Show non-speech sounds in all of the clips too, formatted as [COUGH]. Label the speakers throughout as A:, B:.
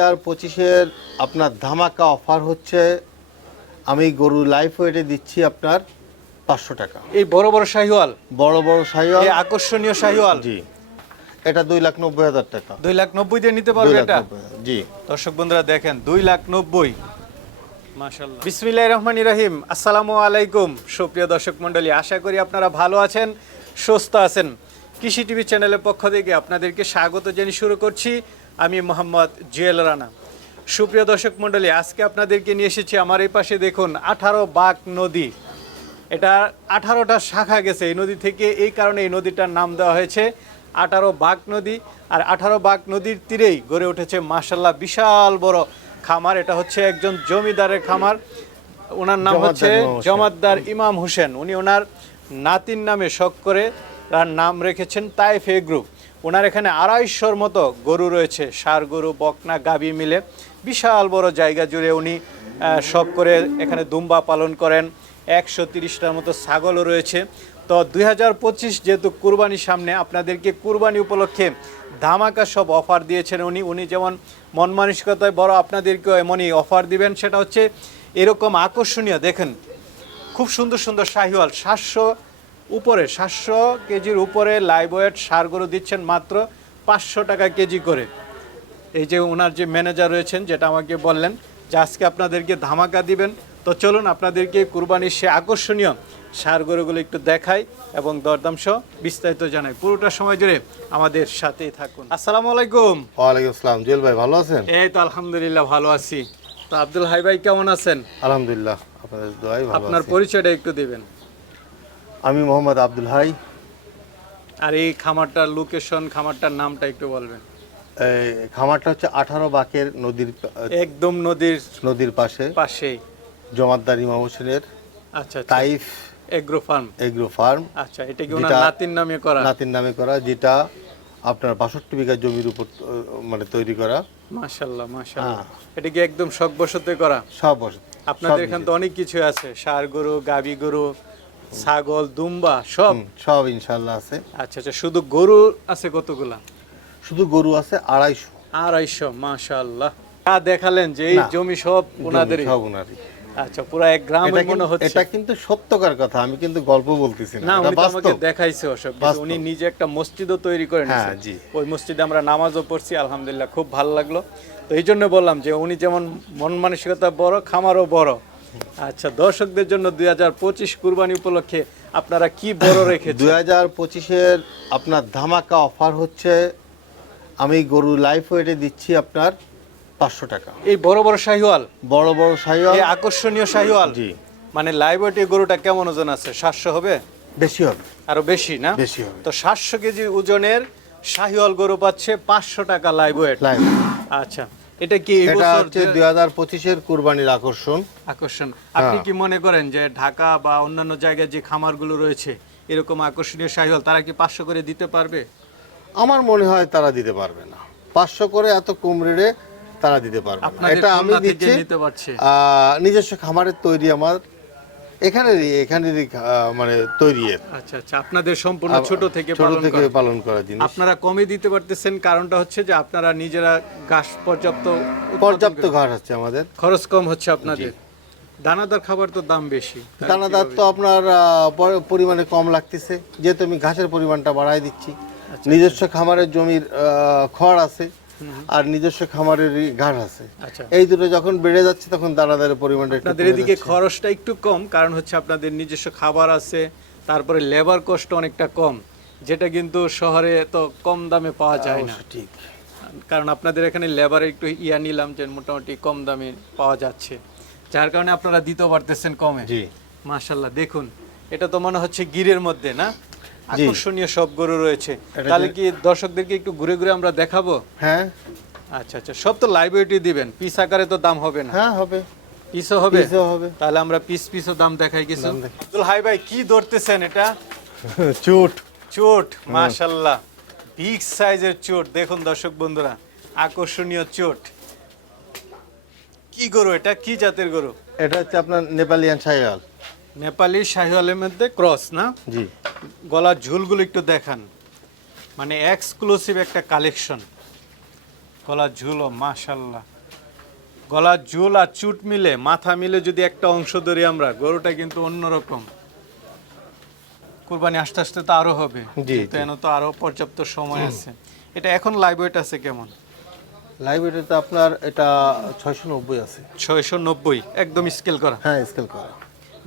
A: হাজার পঁচিশের আপনার ধামাকা অফার হচ্ছে। আমি গরু লাইফ ওয়েটে দিচ্ছি আপনার পাঁচশো টাকা।
B: এই বড় বড় শাহিওয়াল?
A: বড় বড় সাইওয়াল
B: এই আকর্ষণীয় শাহিওয়াল?
A: জি। এটা দুই লাখ নব্বই হাজার টাকা।
B: দুই লাখ নব্বই দিয়ে নিতে পারবে এটা?
A: জি।
B: দর্শক বন্ধুরা দেখেন দুই লাখ নব্বই। বিসমিল্লাহ রহমান রাহিম। আসসালামু আলাইকুম সুপ্রিয় দর্শক মণ্ডলী আশা করি আপনারা ভালো আছেন সুস্থ আছেন। কৃষি টিভি চ্যানেলের পক্ষ থেকে আপনাদেরকে স্বাগত জানিয়ে শুরু করছি। আমি মোহাম্মদ জুয়েল রানা। সুপ্রিয় দর্শক মণ্ডলী আজকে আপনাদেরকে নিয়ে এসেছি আমার এই পাশে দেখুন আঠারো বাঘ নদী। এটা আঠারোটা শাখা গেছে। এই নদী থেকে এই কারণে এই নদীটার নাম দেওয়া হয়েছে আঠারো বাঘ নদী। আর আঠারো বাঘ নদীর তীরেই গড়ে উঠেছে মার্শাল্লাহ বিশাল বড় খামার। এটা হচ্ছে একজন জমিদারের খামার। ওনার নাম হচ্ছে জমাদ্দার ইমাম হোসেন। উনি ওনার নাতির নামে শখ করে তার নাম রেখেছেন তাইফ এগ্রু ওনার এখানে আড়াইশোর মতো গরু রয়েছে সার গরু, বকনা গাবি মিলে। বিশাল বড় জায়গা জুড়ে উনি শখ করে এখানে দুম্বা পালন করেন। একশো তিরিশটার মতো ছাগলও রয়েছে। তো দুই হাজার পঁচিশ যেহেতু কুরবানির সামনে, আপনাদেরকে কুরবানি উপলক্ষে ধামাকা সব অফার দিয়েছেন উনি। উনি যেমন মন মানসিকতায় বড়, আপনাদেরকেও এমনই অফার দিবেন। সেটা হচ্ছে এরকম আকর্ষণীয়, দেখেন, খুব সুন্দর সুন্দর শাহিওয়াল, সাতশো উপরে সাতশো কেজির উপরে লাইভ ওয়েট সার গরু দিচ্ছেন মাত্র পাঁচশো টাকা কেজি করে। এই যে ওনার যে ম্যানেজার রয়েছেন যেটা আমাকে বললেন যে আজকে আপনাদেরকে ধামাকা দিবেন। তো চলুন আপনাদেরকে কুরবানির সে আকর্ষণীয় সার গরুগুলো একটু দেখাই এবং দরদাম সহ বিস্তারিত জানাই। পুরোটা সময় জুড়ে আমাদের সাথেই থাকুন। আসসালামু আলাইকুম।
A: ওয়ালাইকুম আসসালাম। জুয়েল ভাই ভালো আছেন?
B: এই তো আলহামদুলিল্লাহ ভালো আছি। তো আব্দুল হাই ভাই কেমন আছেন?
A: আলহামদুলিল্লাহ দোয়াই ভালো
B: আপনার পরিচয়টা একটু দিবেন।
A: আমি মোহাম্মদ আব্দুল হাই।
B: আর এই খামারটার লোকেশন খামারটার নামটা একটু বলবেন।
A: খামারটা হচ্ছে আঠারো বাকের নদীর
B: একদম নদীর
A: নদীর পাশে।
B: পাশে
A: জমাদ্দার ইমাম হোসেনের
B: আচ্ছা আচ্ছা।
A: Taif
B: agro farm.
A: Agro farm.
B: আচ্ছা এটা কি ওনার নাতির নামে করা।
A: নাতির নামে করা যেটা আপনার বাষট্টি বিঘা জমির উপর মানে তৈরি করা।
B: মাশাল্লাহ মাশাল্লাহ
A: হ্যাঁ।
B: এটা কি একদম শখ বসতে করা।
A: সব বস-
B: আপনাদের
A: সব
B: এখানে তো অনেক কিছু আছে। ষাড় গরু গাবি গরু ছাগল দুম্বা সব?
A: সব ইনশাল্লাহ আছে।
B: আচ্ছা আচ্ছা শুধু গরু আছে কতগুলা?
A: শুধু গরু আছে আড়াইশো।
B: আড়াইশো মাশাল্লাহ যা দেখালেন যে এই জমি সব ওনাদের
A: সব ওনারই।
B: আচ্ছা পুরো এক মনে হচ্ছে।
A: এটা কিন্তু সত্যকার কথা আমি কিন্তু গল্প বলতেছি না
B: উনি আমাকে দেখাইছে।
A: বাস্তব।
B: উনি নিজে একটা মসজিদও তৈরি করে
A: হ্যাঁ, জি।
B: ওই মসজিদে আমরা নামাজও পড়ছি আলহামদুলিল্লাহ খুব ভালো লাগল। তো এই জন্য বললাম যে উনি যেমন মন মানসিকতা বড় খামারও বড়। আচ্ছা দর্শকদের জন্য দুই হাজার পঁচিশ কুরবানি উপলক্ষে আপনারা কি বড় রেখেছেন?
A: দুই হাজার পঁচিশের আপনার ধামাকা অফার হচ্ছে আমি গরু লাইফ ওয়েটে দিচ্ছি আপনার পাঁচশো টাকা।
B: এই বড় বড় শাহিওয়াল?
A: বড় বড়
B: এই আকর্ষণীয় শাহিওয়াল?
A: জি।
B: মানে লাইভ ওয়েটে গরুটা কেমন ওজন আছে? সাতশো হবে?
A: বেশি হবে।
B: আরও বেশি না?
A: বেশি হবে।
B: তো সাতশো কেজি ওজনের শাহিওয়াল গরু পাচ্ছে পাঁচশো টাকা লাইভ ওয়েট
A: লাইভ
B: আচ্ছা এটা কি
A: এটা হচ্ছে 2025 এর কুরবানির আকর্ষণ।
B: আকর্ষণ। আপনি
A: হ্যাঁ।
B: কি মনে করেন যে ঢাকা বা অন্যান্য জায়গায় যে খামারগুলো রয়েছে এরকম আকর্ষণীয় শাহিওয়াল তারা কি পাঁচশো করে দিতে পারবে?
A: আমার মনে হয় তারা দিতে পারবে না। পাঁচশো করে এত কম রেটে তারা দিতে পারবে না। এটা আমি দিচ্ছি আহ, নিজস্ব খামারের তৈরি আমার এখানেরই এখানেরই মানে তৈরি
B: আচ্ছা আচ্ছা আপনাদের সম্পূর্ণ ছোট থেকে
A: ছোট থেকে পালন করা জিনিস।
B: আপনারা কমে দিতে পারতেছেন কারণটা হচ্ছে যে আপনারা নিজেরা ঘাস পর্যাপ্ত
A: পর্যাপ্ত ঘাস আছে আমাদের।
B: খরচ কম হচ্ছে আপনাদের। দানাদার খাবার তো দাম বেশি
A: দানাদার তো আপনার পরিমাণে কম লাগতেছে। যেহেতু আমি ঘাসের পরিমাণটা বাড়াই দিচ্ছি। নিজস্ব খামারের জমির খড় আছে। আর নিজস্ব খামারের ঘাস আছে।
B: আচ্ছা।
A: এই দুটো যখন বেড়ে যাচ্ছে তখন দানাদারের পরিমাণটা
B: আপনাদের এদিকে খরচটা একটু কম কারণ হচ্ছে আপনাদের নিজস্ব খাবার আছে তারপরে লেবার কষ্ট অনেকটা কম যেটা কিন্তু শহরে তো কম দামে পাওয়া যায় না।
A: ঠিক।
B: কারণ আপনাদের এখানে লেবারে একটু ইয়া নিলাম যে মোটামুটি কম দামে পাওয়া যাচ্ছে। যার কারণে আপনারা দিতে পারতেছেন কমে।
A: জি।
B: মাশাল্লাহ দেখুন এটা তো মনে হচ্ছে গিরের মধ্যে না? আকর্ষণীয় সব গরু রয়েছে। তাহলে কি দর্শকদেরকে একটু ঘুরে ঘুরে আমরা দেখাবো?
A: হ্যাঁ।
B: আচ্ছা আচ্ছা সব তো লাইব্রেরিটি দিবেন। পিস আকারে তো দাম হবে না।
A: হ্যাঁ হবে।
B: পিসও হবে?
A: পিসও হবে।
B: তাহলে আমরা পিস পিসও দাম দেখাই কিছু। আব্দুল হাই ভাই কি ধরতেছেন এটা?
A: চুট। [LAUGHS]
B: চোট মাশাল্লাহ বিগ সাইজের চোট। দেখুন দর্শক বন্ধুরা আকর্ষণীয় চোট। কি গরু এটা? কি জাতের গরু?
A: এটা হচ্ছে আপনার নেপালিয়ান সাইওয়াল
B: নেপালি শাহিওয়ালের মধ্যে ক্রস না?
A: জি।
B: গলার ঝুলগুলো একটু দেখান। মানে এক্সক্লুসিভ একটা কালেকশন গলার ঝুলও মাশাল্লাহ গলার ঝুল আর চুট মিলে মাথা মিলে যদি একটা অংশ ধরি আমরা গরুটা কিন্তু অন্যরকম। কুরবানি আস্তে আস্তে তো আরও হবে। এন তো আরও পর্যাপ্ত সময় আছে। এটা এখন লাইভ ওয়েট আছে কেমন?
A: লাইব্রেরিতে আপনার এটা ছয়শো নব্বই আছে।
B: ছয়শো নব্বই একদম স্কেল করা।
A: হ্যাঁ স্কেল করা।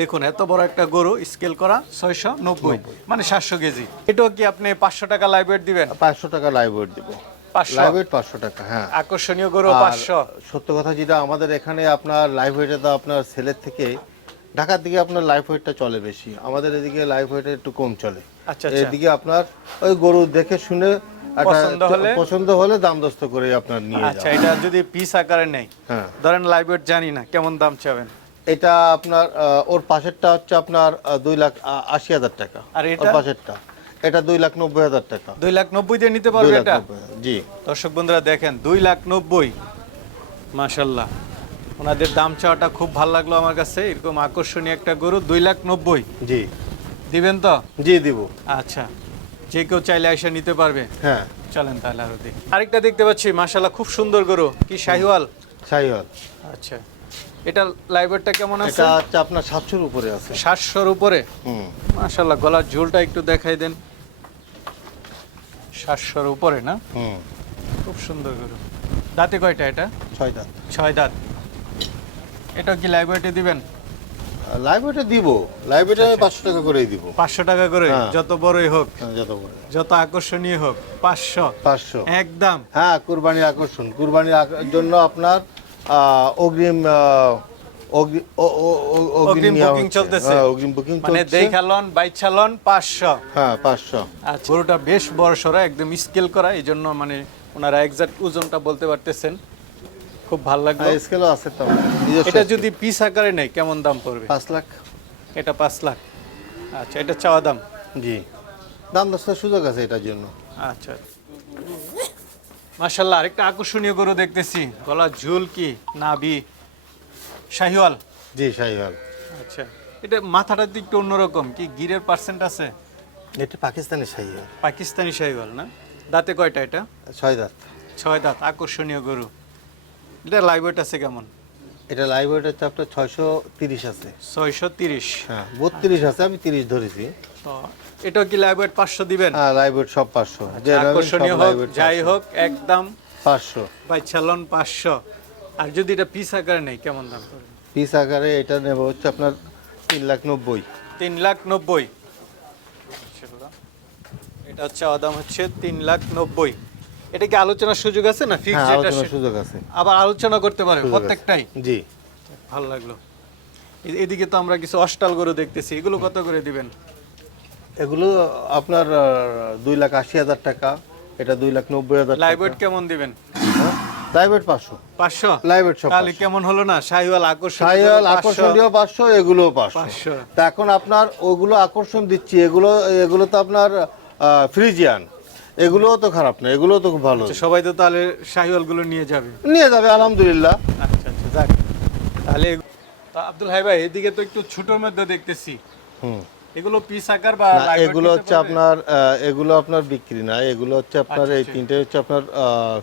B: দেখুন এত বড় একটা গরু স্কেল করা ছয়শো নব্বই মানে সাতশো কেজি। এটাও কি আপনি পাঁচশো টাকা লাইভ ওয়েট দিবেন?
A: পাঁচশো টাকা লাইব্রেরি দিব।
B: পাঁচশো?
A: লাইব্রেরি পাঁচশো টাকা হ্যাঁ।
B: আকর্ষণীয় গরু পাঁচশো।
A: সত্য কথা যেটা আমাদের এখানে আপনার লাইভ ওয়েটে তো আপনার সেলের থেকে ঢাকার দিকে আপনার ওয়েটটা চলে বেশি। আমাদের এদিকে ওয়েটে একটু কম চলে।
B: আচ্ছা, আচ্ছা।
A: এদিকে আপনার ওই গরু দেখে শুনে
B: পছন্দ হলে?
A: পছন্দ হলে দাম দস্ত করে আপনার নিয়ে
B: আচ্ছা এটা যদি পিস আকারে নেই
A: হ্যাঁ।
B: ধরেন লাইভ ওয়েট জানি না কেমন দাম চাবেন?
A: এটা আপনার ওর পাশেরটা হচ্ছে আপনার দুই লাখ আশি হাজার টাকা।
B: আর এটা?
A: পাশেরটা। এটা দুই লাখ নব্বই হাজার টাকা।
B: দুই লাখ নব্বই দিয়ে নিতে পারবে এটা?
A: জি।
B: দর্শক বন্ধুরা দেখেন দুই লাখ নব্বই। মাশাল্লাহ। ওনাদের দাম চাওয়াটা খুব ভালো লাগল আমার কাছে। এরকম আকর্ষণীয় একটা গরু দুই লাখ নব্বই।
A: জি।
B: দিবেন তো?
A: জি দিব।
B: আচ্ছা। যে কেউ চাইলে এসে নিতে পারবে।
A: হ্যাঁ।
B: চলেন তাহলে আরও দেখি। আরেকটা দেখতে পাচ্ছি মাশাল্লাহ খুব সুন্দর গরু। কি শাহিওয়াল?
A: শাহিওয়াল।
B: আচ্ছা। এটা কেমন আছে?
A: এটা হচ্ছে আপনার সাতশোর উপরে আছে।
B: সাতশোর উপরে?
A: হুম।
B: মাশাল্লাহ গলার ঝোলটা একটু দেখাই দেন। সাতশোর উপরে না?
A: হুম।
B: খুব সুন্দর গরু। দাঁতে কয়টা এটা?
A: দাঁত।
B: দাঁত। এটা কি লাইব্রেরিতে দিবেন?
A: লাইব্রেরিটা দিব। লাইব্রেরিটা আমি পাঁচশো টাকা করেই দিব।
B: পাঁচশো টাকা করে?
A: হ্যাঁ।
B: যত বড়ই হোক।
A: হ্যাঁ, যত করে
B: যত আকর্ষণীয় হোক পাঁচশো।
A: পাঁচশো।
B: একদম।
A: হ্যাঁ কুরবানির আকর্ষণ। কুরবানির জন্য আপনার অগ্রিম
B: বুকিং চলতেছে।
A: হ্যাঁ, বুকিং
B: মানে দেখালন
A: হ্যাঁ
B: আচ্ছা। গরুটা বেশ বড় একদম স্কেল করা মানে ওনারা এক্সাক্ট ওজনটা বলতে পারতেছেন। খুব ভালো লাগল।
A: স্কেলও আছে তো।
B: এটা যদি পিস আকারে নেই কেমন দাম পড়বে?
A: লাখ।
B: এটা লাখ। আচ্ছা এটা চাওয়া দাম?
A: জি। দাম দশের সুযোগ আছে এটার জন্য।
B: আচ্ছা। মাশাল্লাহ আরেকটা আকর্ষণীয় গরু দেখতেছি। গলা ঝুল কি? নাভি। শাহিওয়াল?
A: জি শাহিওয়াল।
B: আচ্ছা এটা মাথাটা দিকটা একটু অন্যরকম কি গিরের পার্সেন্ট আছে?
A: এটা পাকিস্তানি শাহিওয়াল।
B: পাকিস্তানি শাহিওয়াল না? দাঁতে কয়টা এটা?
A: ছয় দাঁত।
B: ছয় দাঁত আকর্ষণীয় গরু। এটা লাইভ আছে কেমন?
A: এটা লাইব্রেরিটা হচ্ছে আপনার ছয়শো তিরিশ আছে।
B: ছয়শো তিরিশ।
A: হ্যাঁ বত্রিশ আছে আমি তিরিশ ধরেছি।
B: তো এটাও কি লাইভ ওয়েট পাঁচশো দিবেন?
A: হ্যাঁ লাইব্রেরি সব পাঁচশো। যে
B: আকর্ষণীয় হোক যাই হোক একদম
A: পাঁচশো।
B: বাই চালন পাঁচশো। আর যদি এটা পিস আকারে নেই কেমন দাম পড়বে
A: পিস আকারে এটা নেব হচ্ছে আপনার তিন লাখ নব্বই।
B: তিন লাখ নব্বই। এটা হচ্ছে দাম হচ্ছে তিন লাখ নব্বই। এটা কি আলোচনার সুযোগ আছে না
A: হ্যাঁ
B: ফিক্সড
A: আলোচনার
B: আছে
A: সুযোগ আছে।
B: আবার আলোচনা করতে পারে প্রত্যেকটাই?
A: জি।
B: ভালো লাগল। এ- এদিকে তো আমরা কিছু অষ্টাল গরু দেখতেছি। এগুলো কত করে দিবেন?
A: এগুলো আপনার আহ, দুই লাখ আশি হাজার টাকা। এটা দুই লাখ নব্বই হাজার
B: লাইভ কেমন দিবেন?
A: লাইব্রেট পাঁচশো।
B: পাঁচশো?
A: লাইব্রেট সব
B: তাহলে কেমন হলো না? শাহিওয়াল আকর্ষণ
A: সাইয়াল আকর্ষণীয় পাঁচশো এগুলো পাঁচশো।
B: পাঁচশো।
A: তা এখন আপনার ওগুলো আকর্ষণ দিচ্ছি। এগুলো এগুলো তো আপনার ফ্রিজিয়ান। এগুলোও তো খারাপ না এগুলোও তো খুব ভালো।
B: আচ্ছা, সবাই তো তাহলে শাহিওয়ালগুলো নিয়ে যাবে।
A: নিয়ে যাবে আলহামদুলিল্লাহ।
B: আচ্ছা আচ্ছা যাক। তাহলে তা আব্দুল হাই ভাই এদিকে তো একটু ছোটোর মধ্যে দেখতেছি।
A: হুম।
B: এগুলো পিস আকার বা
A: এগুলো হচ্ছে আপনার এগুলো আপনার বিক্রি না এগুলো হচ্ছে আপনার এই তিনটে হচ্ছে আপনার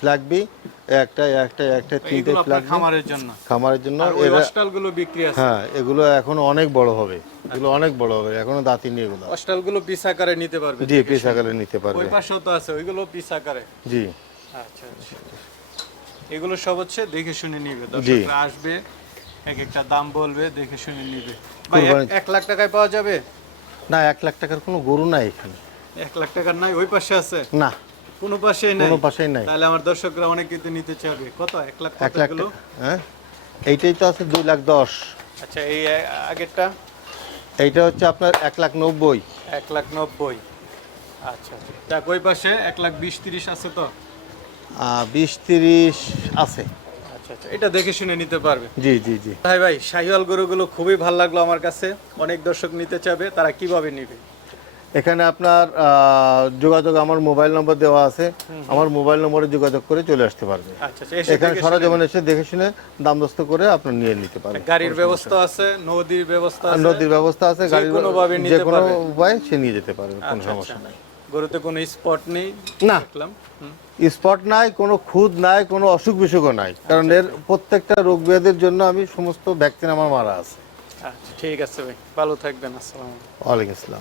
A: ফ্ল্যাগ বি একটা একটা একটা তিনটে
B: এগুলো খামারের জন্য।
A: খামারের জন্য।
B: আর ওই
A: এরা
B: অস্টালগুলো বিক্রি আছে।
A: হ্যাঁ এগুলো এখন অনেক বড় হবে। এগুলো অনেক বড় হবে এখনও দাঁতি নিয়ে এগুলো।
B: অস্টালগুলো পিস আকারে নিতে পারবে।
A: জি পিস আকারে নিতে
B: ওই
A: পারবে।
B: পাশেও তো আছে ওইগুলো পিস আকারে।
A: জি।
B: আচ্ছা আচ্ছা। এগুলো সব হচ্ছে দেখে শুনে নিবে। দর্শকরা আসবে এক একটা দাম বলবে দেখে শুনে নিবে। ভাই এক-
A: কুরবানি-
B: এক লাখ টাকায় পাওয়া যাবে?
A: না এক লাখ টাকার কোনো গরু নাই এখানে।
B: এক লাখ টাকার নাই ওই পাশে আছে?
A: না।
B: কোনো পাশেই নাই।
A: কোনো পাশেই নাই।
B: তাহলে আমার দর্শকরা অনেক কিছু নিতে চাবে কত? এক লাখ
A: এক লাখ হ্যাঁ? এইটাই তো আছে দুই লাখ দশ।
B: আচ্ছা এই আগেরটা?
A: এইটা হচ্ছে আপনার এক লাখ নব্বই।
B: এক লাখ নব্বই। আচ্ছা আচ্ছা। দেখ ওই পাশে এক লাখ বিশ তিরিশ আছে তো?
A: আহ, বিশ তিরিশ আছে।
B: আচ্ছা আচ্ছা। এটা দেখে শুনে নিতে পারবে।
A: জি জি জি।
B: ভাই ভাই শাহিওয়াল গরুগুলো খুবই ভালো লাগল আমার কাছে। অনেক দর্শক নিতে চাবে তারা কীভাবে নিবে?
A: এখানে আপনার যোগাযোগ আমার মোবাইল নম্বর দেওয়া আছে। আমার মোবাইল নম্বরে যোগাযোগ করে চলে আসতে পারবে।
B: আচ্ছা আচ্ছা
A: এখানে সরজমিন এসে দেখে শুনে দাম দস্ত করে আপনার নিয়ে নিতে পারবেন
B: শুনে- গাড়ির ব্যবস্থা আছে নদীর ব্যবস্থা আছে?
A: নদীর ব্যবস্থা আছে গাড়ির যে কোনো
B: পারবে।
A: উপায় সে নিয়ে যেতে পারবে কোনো
B: আচ্ছা,
A: সমস্যা। নাই।
B: গরুতে কোনো স্পট নেই?
A: না। স্পট নাই কোনো খুদ নাই কোনো অসুখ বিসুখও নাই। কারণ এর প্রত্যেকটা রোগ ব্যাধির জন্য আমি সমস্ত ভ্যাকসিন আমার মারা আছে।
B: আচ্ছা ঠিক আছে ভাই। ভালো থাকবেন আসসালাম
A: ওয়ালাইকুম আসসালাম।